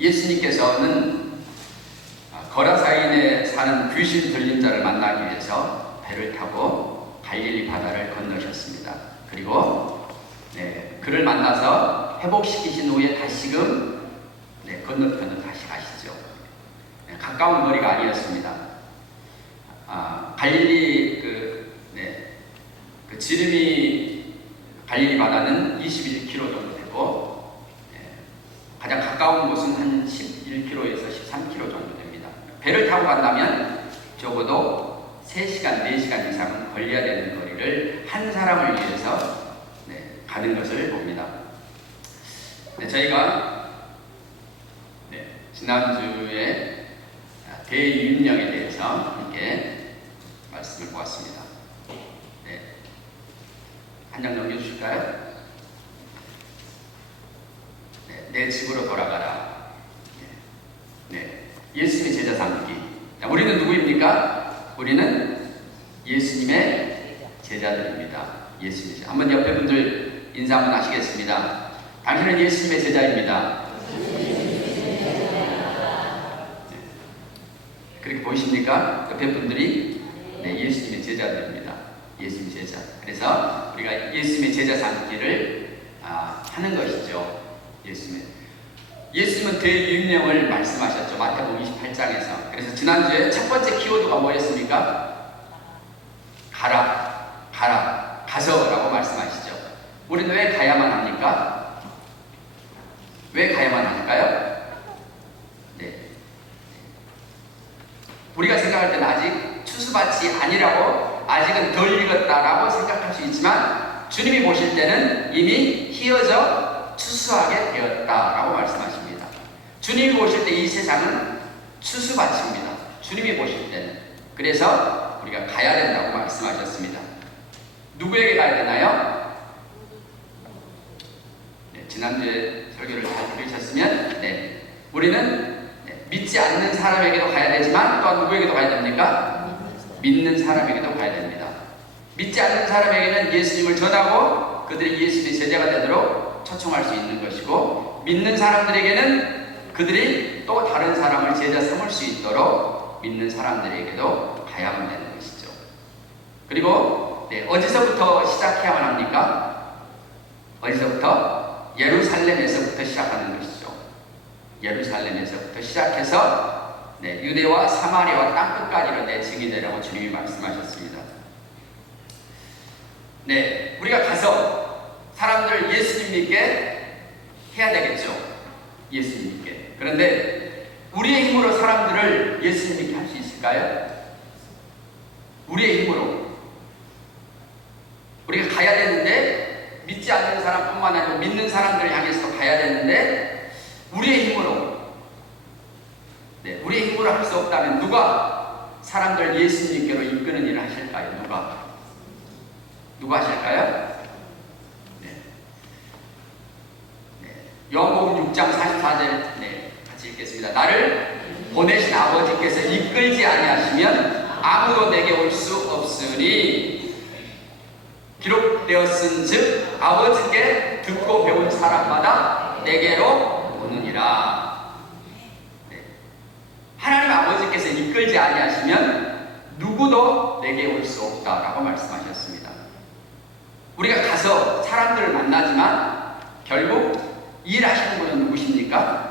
예수님께서는 거라사인에 사는 귀신 들린 자를 만나기 위해서 배를 타고 갈릴리 바다를 건너셨습니다. 그리고 그를 만나서 회복시키신 후에 다시금 건너편으로 다시 가시죠. 가까운 거리가 아니었습니다. 갈릴리 그 지름이 갈릴리 바다는 21km 정도 되고 가장 가까운 곳은 한 11km에서 13km 정도 됩니다. 배를 타고 간다면 적어도 3시간, 4시간 이상은 걸려야 되는 거리를 한 사람을 위해서 가는 것을 봅니다. 저희가 지난주에 대유임령에 대해서 함께 말씀을 보았습니다. 한 장 넘겨주실까요? 내 집으로 돌아가라. 예수님의 제자 삼기. 우리는 누구입니까? 우리는 예수님의 제자들입니다. 예수님의 제자. 한번 옆에 분들 인사 한번 하시겠습니다. 당신은 예수님의 제자입니다. 그렇게 보이십니까? 옆에 분들이 예수님의 제자들입니다. 예수님의 제자. 그래서 우리가 예수님의 제자 삼기를 하는 것이죠. 예수님은 대유임령을 말씀하셨죠. 마태복음 28장에서. 그래서 지난주에 첫 번째 키워드가 뭐였습니까? 가라, 가라, 가서라고 말씀하시죠. 우리는 왜 가야만 합니까? 왜 가야만 할까요? 우리가 생각할 때는 아직 추수밭이 아니라고, 아직은 덜 익었다라고 생각할 수 있지만 주님이 보실 때는 이미 희어져 추수하게 되었다라고 말씀하십니다. 주님이 보실 때 이 세상은 추수밭입니다. 주님이 보실 때는. 그래서 우리가 가야 된다고 말씀하셨습니다. 누구에게 가야 되나요? 지난주에 설교를 잘 들으셨으면 우리는 믿지 않는 사람에게도 가야 되지만 또 누구에게도 가야 됩니까? 믿는 사람에게도 가야 됩니다. 믿지 않는 사람에게는 예수님을 전하고 그들이 예수님의 제자가 되도록 초청할 수 있는 것이고, 믿는 사람들에게는 그들이 또 다른 사람을 제자 삼을 수 있도록 믿는 사람들에게도 가야만 되는 것이죠. 그리고 어디서부터 시작해야만 합니까? 어디서부터? 예루살렘에서부터 시작하는 것이죠. 예루살렘에서부터 시작해서 유대와 사마리아와 땅끝까지로 내 증인이 되라고 주님이 말씀하셨습니다. 우리가 가서 사람들을 예수님 믿게 해야 되겠죠. 예수님 믿게. 그런데 우리의 힘으로 사람들을 예수님 믿게 할 수 있을까요? 우리의 힘으로. 우리가 가야 되는데, 믿지 않는 사람뿐만 아니라 믿는 사람들을 향해서 가야 되는데, 우리의 힘으로 할 수 없다면 누가 사람들 예수님께로 이끄는 일을 하실까요? 누가 하실까요? 요한복음 6장 44절 같이 읽겠습니다. 나를 보내신 아버지께서 이끌지 아니하시면 아무도 내게 올 수 없으니 기록되었은즉 아버지께 듣고 배운 사람마다 내게로 오느니라. 하나님 아버지께서 이끌지 아니하시면 누구도 내게 올 수 없다라고 말씀하셨습니다. 우리가 가서 사람들을 만나지만 결국 일하시는 분은 누구십니까?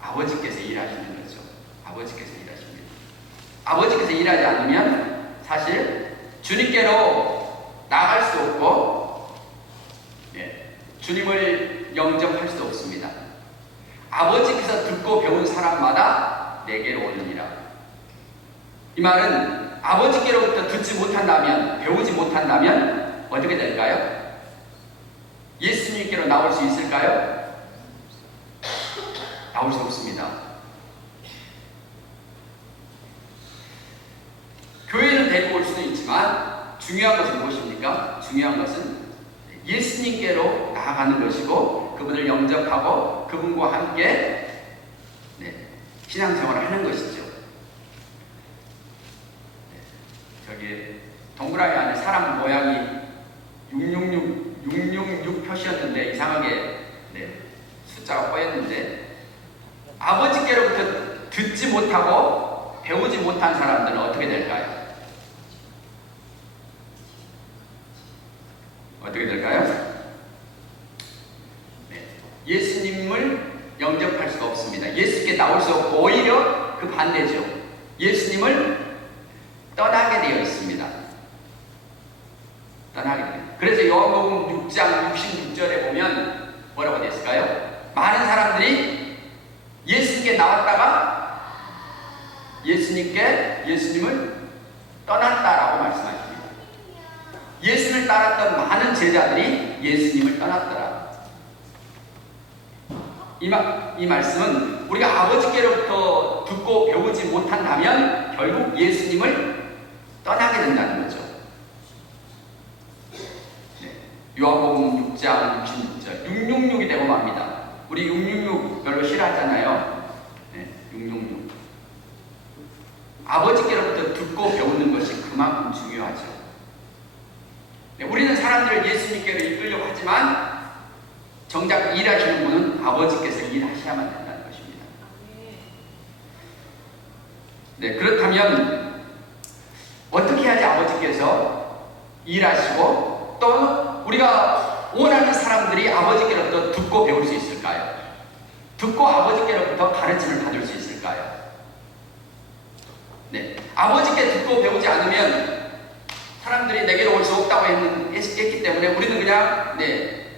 아버지께서 일하시는 거죠. 아버지께서 일하십니다. 아버지께서 일하지 않으면 사실 주님께로 나갈 수 없고 주님을 영접할 수 없습니다. 아버지께서 듣고 배운 사람마다 내게로 오느니라. 이 말은 아버지께로부터 듣지 못한다면, 배우지 못한다면 어떻게 될까요? 예수님께로 나올 수 있을까요? 나올 수 없습니다. 교회는 데리고 올 수도 있지만 중요한 것은 무엇입니까? 중요한 것은 예수님께로 나아가는 것이고 그분을 영접하고 그분과 함께 신앙생활을 하는 것이죠. 저기 동그라미 안에 사람 모양이 666 표시였는데 이상하게 숫자가 꼬였는데 아버지께로부터 듣지 못하고 배우지 못한 사람들은 어떻게 될까요? 어떻게 될까요? 네. 예수님을 영접할 수가 없습니다. 예수께 나올 수 없고 오히려 그 반대죠. 예수님을 떠나게 되어 있습니다. 떠나게 되어. 그래서 요한복음 6장 66절에 보면 뭐라고 되어 있을까요? 많은 사람들이 예수님께 나왔다가 예수님을 떠났다라고 말씀하십니다. 예수님을 따랐던 많은 제자들이 예수님을 떠났더라. 이 말씀은 우리가 아버지께로부터 듣고 배우지 못한다면 결국 예수님을 떠나게 된다는 거죠. 네. 요한복음 6장 66절 666이 되고 맙니다. 우리 666 별로 싫어하잖아요. 네, 666. 아버지께로부터 듣고 배우는 것이 그만큼 중요하죠. 네, 우리는 사람들을 예수님께로 이끌려고 하지만 정작 일하시는 분은 아버지께서 일하셔야만 된다는 것입니다. 네, 그렇다면 어떻게 해야지 아버지께서 일하시고 또 우리가 원하는 사람들이 아버지께로부터 듣고 배울 수 있을까요? 듣고 아버지께로부터 가르침을 받을 수 있을까요? 네, 아버지께 듣고 배우지 않으면 사람들이 내게로 올 수 없다고 했기 때문에 우리는 그냥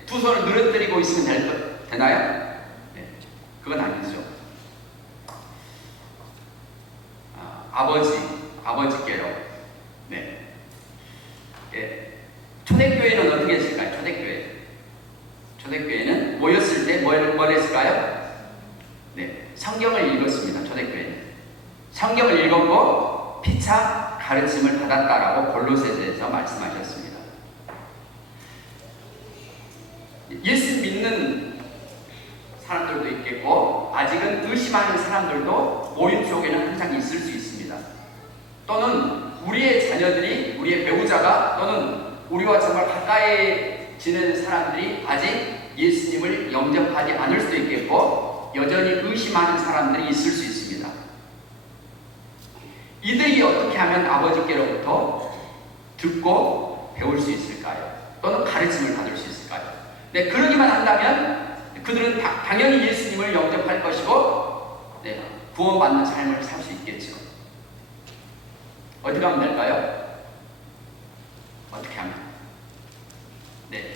두 손을 늘어뜨리고 있으면 되나요? 네, 그건 아니죠. 아버지께로. 네. 예. 초대교회는 어떻게 했을까요? 초대교회는 모였을 때 뭘 했을까요? 네, 성경을 읽었습니다. 초대교회는 성경을 읽었고 피차 가르침을 받았다라고 골로새서에서 말씀하셨습니다. 예수 믿는 사람들도 있겠고 아직은 의심하는 사람들도 모임 속에는 항상 있을 수 있습니다. 또는 우리의 자녀들이, 우리의 배우자가 또는 우리와 정말 가까이 지내는 사람들이 아직 예수님을 영접하지 않을 수도 있겠고 여전히 의심하는 사람들이 있을 수 있습니다. 이들이 어떻게 하면 아버지께로부터 듣고 배울 수 있을까요? 또는 가르침을 받을 수 있을까요? 네, 그러기만 한다면 그들은 당연히 예수님을 영접할 것이고 구원받는 삶을 살 수 있겠죠. 어떻게 하면 될까요? 어떻게 하면? 네.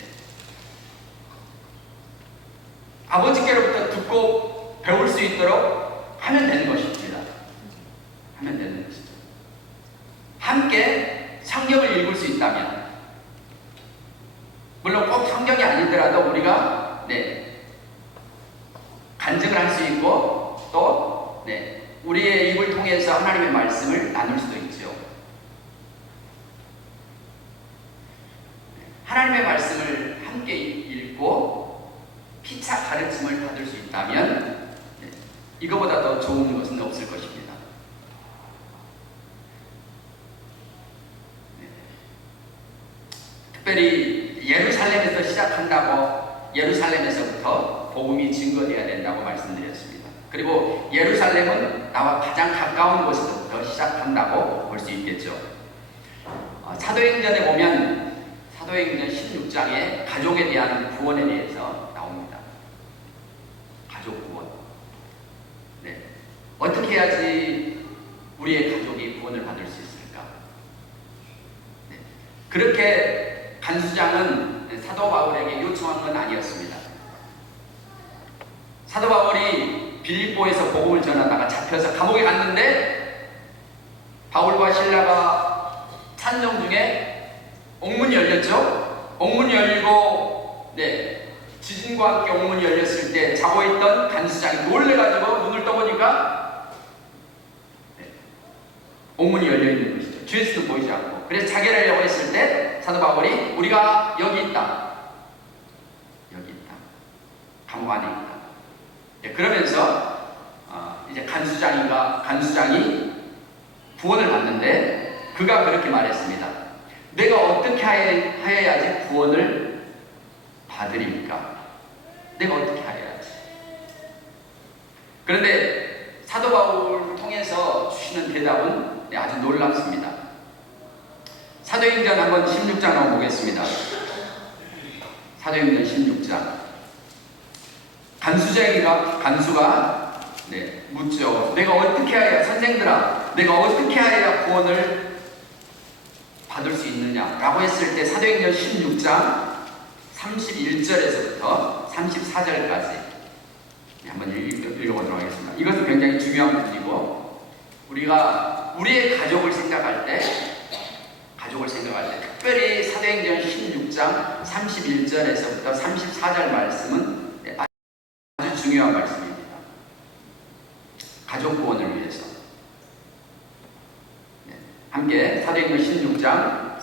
아버지께로부터 듣고 배울 수 있도록 하면 되는 것입니다. 하면 되는 것이죠. 함께 성경을 읽을 수 있다면, 물론 꼭 성경이 아니더라도 우리가 간증을 할 수 있고 또 우리의 입을 통해서 하나님의 말씀을 나눌 수도 있죠. 하나님의 말씀을 함께 읽고 피차 가르침을 받을 수 있다면 이거보다 더 좋은 것은 없을 것입니다. 특별히 예루살렘에서 시작한다고 예루살렘에서부터 복음이 증거되어야 된다고 말씀드렸습니다. 그리고 예루살렘은 나와 가장 가까운 곳에서부터 시작한다고 볼 수 있겠죠. 사도행전에 보면 사도행전 16장에 가족에 대한 구원에 대해서 나옵니다. 가족 구원. 어떻게 해야지 우리의 가족이 구원을 받을 수 있을까? 그렇게 간수장은 사도 바울에게 요청한 건 아니었습니다. 사도 바울이 빌립보에서 복음을 전하다가 잡혀서 감옥에 갔는데 바울과 실라가 찬송 중에 옥문이 열렸죠. 옥문이 열리고 지진과 함께 옥문이 열렸을 때 자고 있던 간수장이 놀래가지고 눈을 떠보니까 옥문이 열려있는 것이죠. 주 예수도 보이지 않고. 그래서 자결 하려고 했을 때 사도 바울이 우리가 여기 있다. 감옥 안에 있다. 그러면서 이제 간수장이 구원을 받는데 그가 그렇게 말했습니다. 내가 어떻게 하여야지 구원을 받으리까? 내가 어떻게 하여야지? 그런데 사도 바울을 통해서 주시는 대답은 아주 놀랍습니다. 사도행전 한번 16장 한번 보겠습니다. 사도행전 16장. 간수가 묻죠. 내가 어떻게 해야, 선생들아, 내가 어떻게 해야 구원을 받을 수 있느냐? 라고 했을 때 사도행전 16장 31절에서부터 34절까지 한번 읽어보도록 하겠습니다. 이것은 굉장히 중요한 부분이고, 우리가 우리의 가족을 생각할 때 특별히 사도행전 16장 31절에서부터 34절 말씀은 아주 중요한 말씀입니다. 가족 구원을 위해서. 함께 사도행전 16장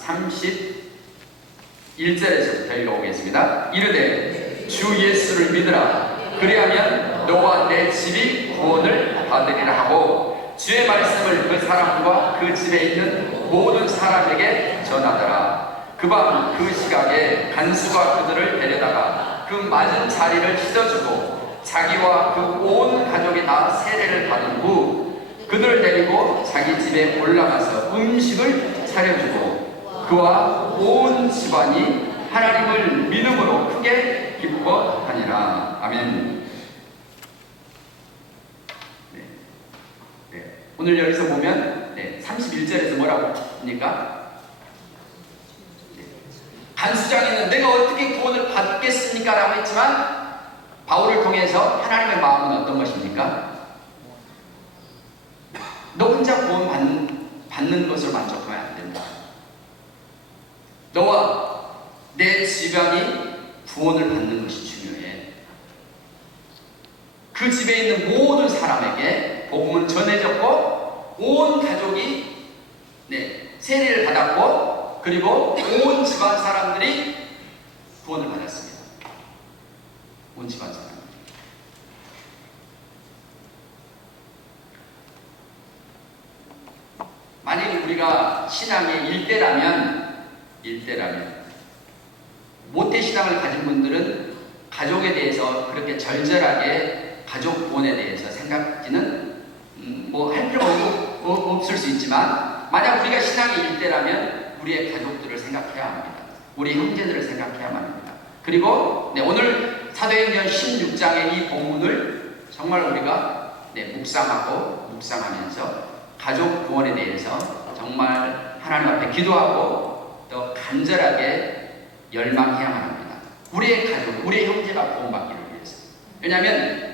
31절에서부터 읽어보겠습니다. 이르되 주 예수를 믿으라. 그리하면 너와 내 집이 구원을 받으리라 하고 주의 말씀을 그 사람과 그 집에 있는 모든 사람에게 전하더라. 그 밤 그 시각에 간수가 그들을 데려다가 그 맞은 자리를 씻어주고 자기와 그 온 가족이 다 세례를 받은 후 그들을 데리고 자기 집에 올라가서 음식을 차려주고 그와 온 집안이 하나님을 믿음으로 크게 기뻐하니라. 아멘. 오늘 여기서 보면 31절에서 뭐라고 합니까? 간수장에는 내가 어떻게 구원을 받겠습니까? 라고 했지만 바울을 통해서 하나님의 마음은 어떤 것입니까? 너 혼자 구원 받는 것으로 만족하면 안 된다. 너와 내 집안이 구원을 받는 것이 중요해. 그 집에 있는 모든 사람에게 복음은 전해졌고 온 가족이 세례를 받았고 그리고 온 집안 사람들이 구원을 받았습니다. 온 집안 사람들. 만약에 우리가 신앙의 일대라면 모태신앙을 가진 분들은 가족에 대해서 그렇게 절절하게 가족 구원에 대해서 생각지는 할 필요가 없을 수 있지만, 만약 우리가 신앙의 일대라면 우리의 가족들을 생각해야 합니다. 우리 형제들을 생각해야만 합니다. 그리고 오늘 사도행전 16장의 이 본문을 정말 우리가 묵상하면서 가족 구원에 대해서 정말 하나님 앞에 기도하고 또 간절하게 열망해야만 합니다. 우리의 가족, 우리의 형제가 구원받기를 위해서. 왜냐하면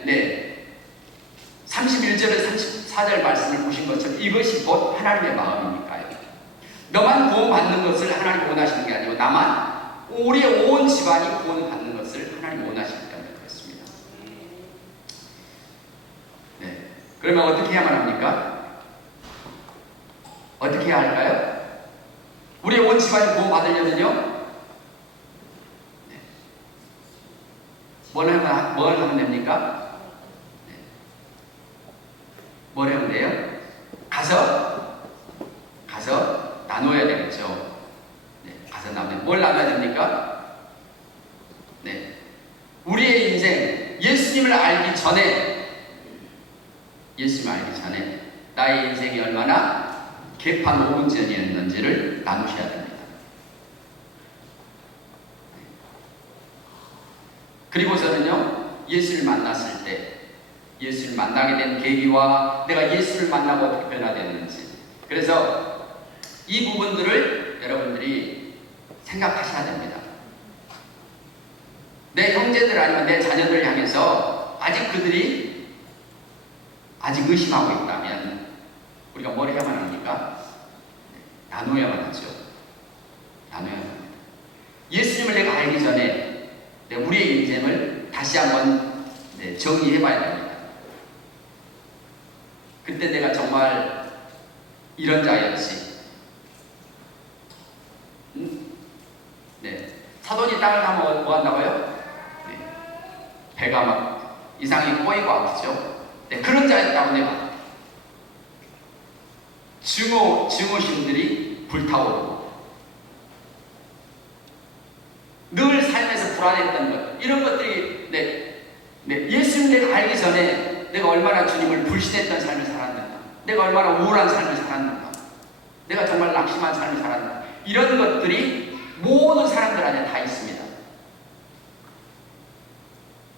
31절에 34절 말씀을 보신 것처럼 이것이 곧 하나님의 마음이니까요. 너만 구원받는 것을 하나님 원하시는 게 아니고 우리의 온 집안이 구원을 받는 것을 하나님 원하시기 때문에 그렇습니다. 그러면 어떻게 해야만 합니까? 어떻게 해야 할까요? 우리의 온 집안이 구원받으려면요, 뭘 하면 됩니까? 뭘 하면 돼요? 가서 나눠야 되겠죠. 가서 나누면 뭘 나눠야 됩니까? 우리의 인생, 예수님을 알기 전에 나의 인생이 얼마나 개판 오분전이었는지를 나누셔야 됩니다. 그리고서는요, 예수를 만났을 때 예수를 만나게 된 계기와 내가 예수를 만나고 어떻게 변화되었는지, 그래서 이 부분들을 여러분들이 생각하셔야 됩니다. 내 형제들 아니면 내 자녀들 향해서 그들이 아직 의심하고 있다면 우리가 뭘 해야만 합니까? 나눠야만 하죠. 나눠야만 합니다. 예수님을 내가 알기 전에 우리의 인생을 다시 한번 정리해봐야 됩니다. 그때 내가 정말 이런 자였지. 사돈이 땅을 가면 뭐 한다고요? 배가 막 이상이 꼬이고 아프죠. 그런 자였다고 내가. 증오심들이 불타오르고 늘 삶에서 불안했던 것, 이런 것들이 예수님 내가 알기 전에 내가 얼마나 주님을 불신했던 삶을 살았는가, 내가 얼마나 우울한 삶을 살았는가, 내가 정말 낙심한 삶을 살았는가, 이런 것들이 모든 사람들 안에 다 있습니다.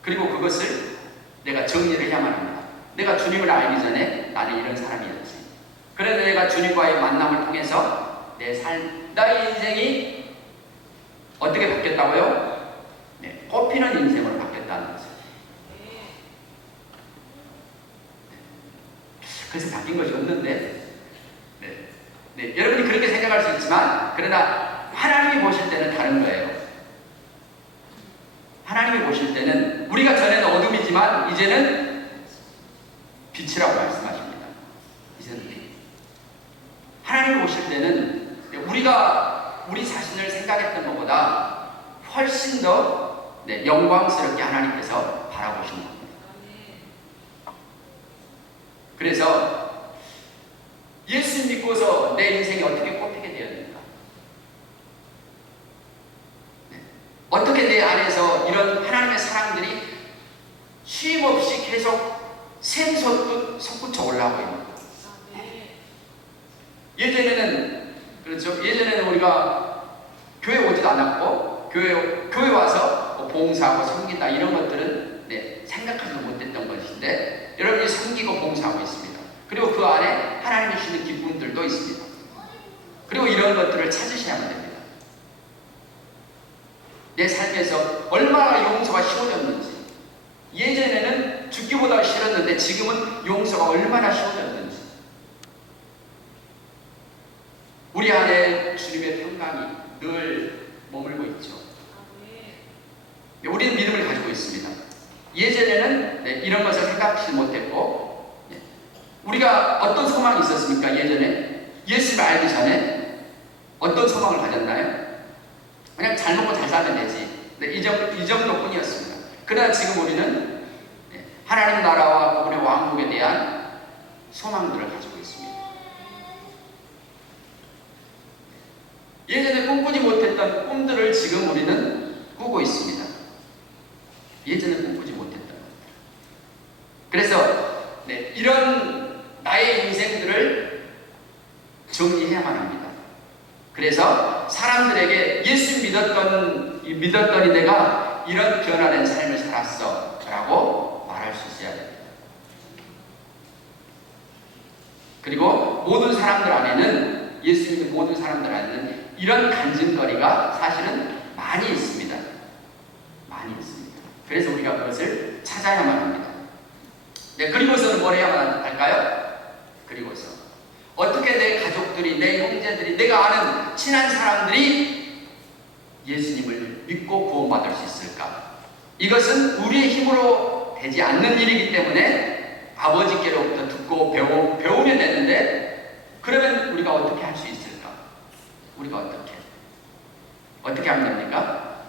그리고 그것을 내가 정리를 해야만 합니다. 내가 주님을 알기 전에 나는 이런 사람이었지. 그래도 내가 주님과의 만남을 통해서 내 삶, 나의 인생이 어떻게 바뀌었다고요? 네, 꽃피는 인생으로 바뀌었다는 거죠. 그래서 바뀐 것이 없는데, 여러분이 그렇게 생각할 수 있지만, 그러나 하나님이 보실 때는 다른 거예요. 하나님이 보실 때는 우리가 전에는 어둠이지만 이제는 빛이라고 말씀하십니다. 이제는 빛. 하나님이 보실 때는 우리가 우리 자신을 생각했던 것보다 훨씬 더 영광스럽게 하나님께서 바라보시는 겁니다. 그래서 예수 믿고서 내 인생이 어떻게 꽃피게 되었는가, 어떻게 내 안에서 이런 하나님의 사랑들이 쉼없이 계속 샘솟듯 솟구쳐 올라오고 있는가. 예전에는, 그렇죠, 예전에는 우리가 교회 오지도 않았고 교회 와서 봉사하고 섬긴다 이런 것들은 생각하지도 못했던 것인데, 여러분이 섬기고 봉사하고 있습니다. 그리고 그 안에 하나님이 주시는 기쁨들도 있습니다. 그리고 이런 것들을 찾으셔야만 됩니다. 내 삶에서 얼마나 용서가 쉬워졌는지, 예전에는 죽기보다 싫었는데 지금은 용서가 얼마나 쉬워졌는지, 우리 안에 주님의 평강이 늘 머물고 있죠. 우리는 믿음을 가지고 있습니다. 예전에는 이런 것을 생각하지 못했고, 우리가 어떤 소망이 있었습니까? 예전에 예수님을 알기 전에 어떤 소망을 가졌나요? 그냥 잘 먹고 잘 살면 되지. 이 정도뿐이었습니다. 그러나 지금 우리는 하나님 나라와 그분의 왕국에 대한 소망들을 가지고 있습니다. 예전에 꿈꾸지 못했던 꿈들을 지금 우리는 꾸고 있습니다. 예전에 꿈꾸지 못했던 것들. 그래서 이런 나의 인생들을 정리해야만 합니다. 그래서 사람들에게 예수 믿었더니 내가 이런 변화된 삶을 살았어 라고 말할 수 있어야 됩니다. 그리고 모든 사람들 안에는, 예수 믿는 모든 사람들 안에는 이런 간증거리가 사실은 많이 있습니다. 많이 있습니다. 그래서 우리가 그것을 찾아야만 합니다. 그리고서는 뭘 해야만 할까요? 그리고서 어떻게 내 가족들이, 내 형제들이, 내가 아는 친한 사람들이 예수님을 믿고 구원받을 수 있을까? 이것은 우리의 힘으로 되지 않는 일이기 때문에 아버지께로부터 듣고 배우면 되는데, 그러면 우리가 어떻게 할 수 있을까? 우리가 어떻게 하면 됩니까?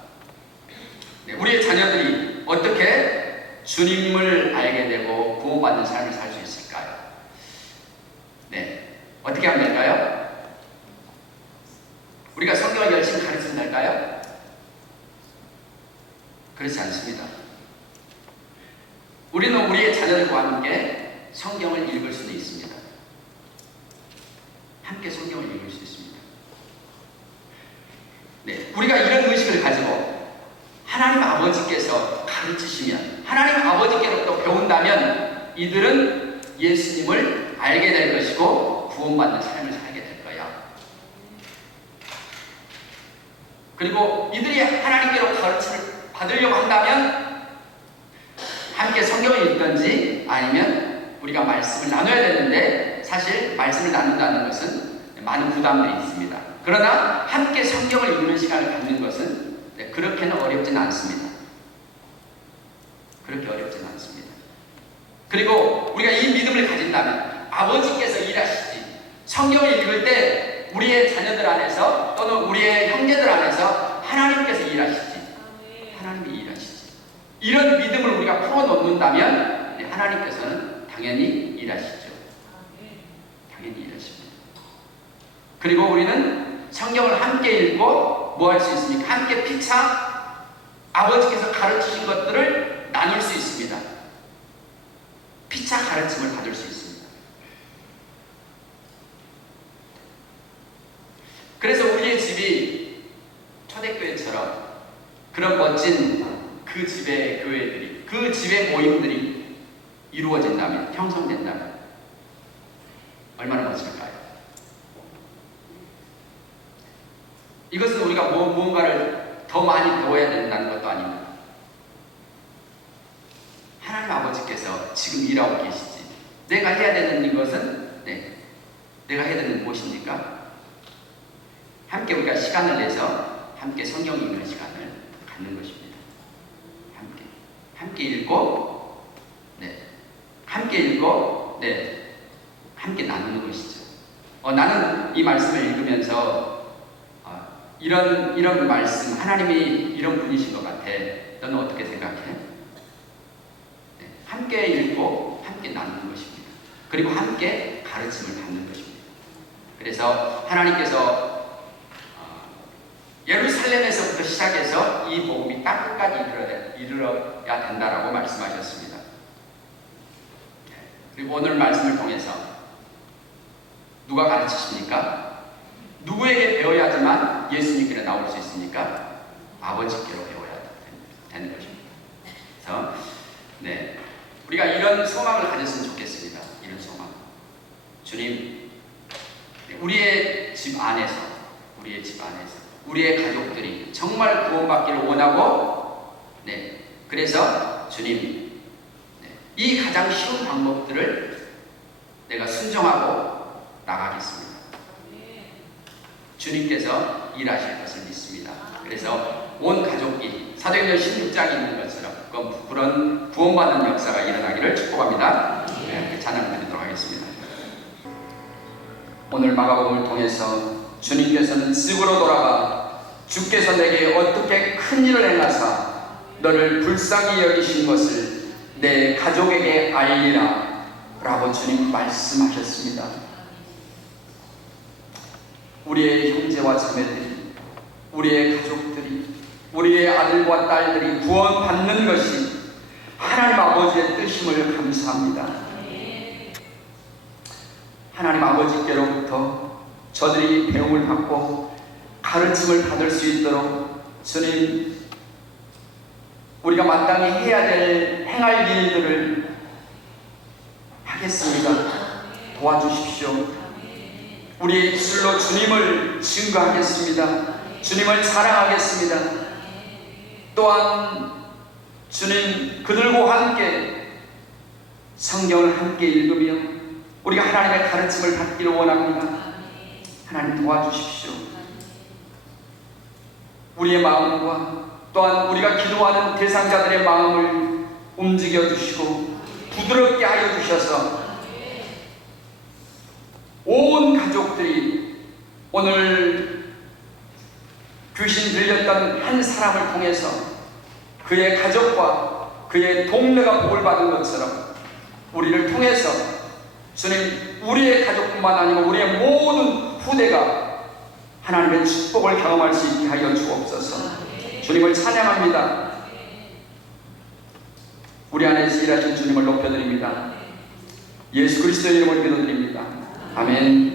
우리의 자녀들이 어떻게 주님을 알게 되고 구원받는 삶을 살 수 있을까요? 어떻게 하면 될까요? 우리가 성경을 열심히 가르치면 될까요? 그렇지 않습니다. 우리는 우리의 자녀들과 함께 성경을 읽을 수도 있습니다. 함께 성경을 읽을 수 있습니다. 우리가 이런 의식을 가지고 하나님 아버지께서 가르치시면, 하나님 아버지께로부터 배운다면 이들은 예수님을 알게 될 것이고 구원받는 삶을 살게 될 거야. 그리고 이들이 하나님께로 가르침을 받으려고 한다면 함께 성경을 읽든지, 아니면 우리가 말씀을 나눠야 되는데, 사실 말씀을 나눈다는 것은 많은 부담들이 있습니다. 그러나 함께 성경을 읽는 시간을 갖는 것은 그렇게는 어렵진 않습니다. 그렇게 어렵진 않습니다. 그리고 우리가 이 믿음을 가진다면 아버지께서 일하시지, 성경을 읽을 때 우리의 자녀들 안에서 또는 우리의 형제들 안에서 하나님께서 일하시지, 하나님이 일하시지, 이런 믿음을 우리가 풀어놓는다면 하나님께서는 당연히 일하시죠. 당연히 일하십니다. 그리고 우리는 성경을 함께 읽고 뭐 할 수 있습니까? 함께 피차 아버지께서 가르치신 것들을 나눌 수 있습니다. 피차 가르침을 받을 수 있습니다. 그래서 우리의 집이 초대교회처럼 그런 멋진 그 집의 교회들이, 그 집의 모임들이 이루어진다면, 형성된다면 얼마나 멋질까요? 이것은 우리가 무언가를 더 많이 배워야 된다는 것도 아닙니다. 하나님 아버지께서 지금 일하고 계시지. 내가 해야 되는 이것은 내가 해야 되는 무엇입니까? 함께 우리가 시간을 내서 함께 성경 읽는 시간을 갖는 것입니다. 함께 읽고, 함께 나누는 것이죠. 나는 이 말씀을 읽으면서 이런 말씀, 하나님이 이런 분이신 것 같아. 너는 어떻게 생각해? 함께 읽고 함께 나누는 것입니다. 그리고 함께 가르침을 받는 것입니다. 그래서 하나님께서 예루살렘에서부터 시작해서 이 복음이 땅끝까지 이르러야 된다라고 말씀하셨습니다. 그리고 오늘 말씀을 통해서 누가 가르치십니까? 누구에게 배워야지만 예수님께로 나올 수 있습니까? 아버지께로 배워야 되는 것입니다. 그래서 우리가 이런 소망을 가졌으면 좋겠습니다. 이런 소망. 주님, 우리의 집 안에서 우리의 가족들이 정말 구원받기를 원하고, 그래서 주님, 이 가장 쉬운 방법들을 내가 순종하고 나가겠습니다. 주님께서 일하실 것을 믿습니다. 그래서 온 가족이 사도행전 16장에 있는 것처럼 그런 구원받는 역사가 일어나기를 축복합니다. 찬양 드리도록 하겠습니다. 오늘 마가복음을 통해서 주님께서는 습으로 돌아가 주께서 내게 어떻게 큰 일을 행하사 너를 불쌍히 여기신 것을 내 가족에게 알리라 라고 주님 말씀하셨습니다. 우리의 형제와 자매들이, 우리의 가족들이, 우리의 아들과 딸들이 구원받는 것이 하나님 아버지의 뜻임을 감사합니다. 하나님 아버지께로부터 저들이 배움을 받고 가르침을 받을 수 있도록 주님, 우리가 마땅히 행할 일들을 하겠습니다. 도와주십시오. 우리의 입술로 주님을 증거하겠습니다. 주님을 사랑하겠습니다. 또한 주님, 그들과 함께 성경을 함께 읽으며 우리가 하나님의 가르침을 받기를 원합니다. 하나님 도와주십시오. 우리의 마음과 또한 우리가 기도하는 대상자들의 마음을 움직여 주시고 부드럽게 하여 주셔서 온 가족들이 오늘 귀신 들렸던 한 사람을 통해서 그의 가족과 그의 동네가 복을 받은 것처럼 우리를 통해서 주님, 우리의 가족뿐만 아니고 우리의 모든 후대가 하나님의 축복을 경험할 수 있게 하여 주옵소서. 주님을 찬양합니다. 우리 안에서 일하신 주님을 높여드립니다. 예수 그리스도의 이름으로 기도드립니다. 아멘.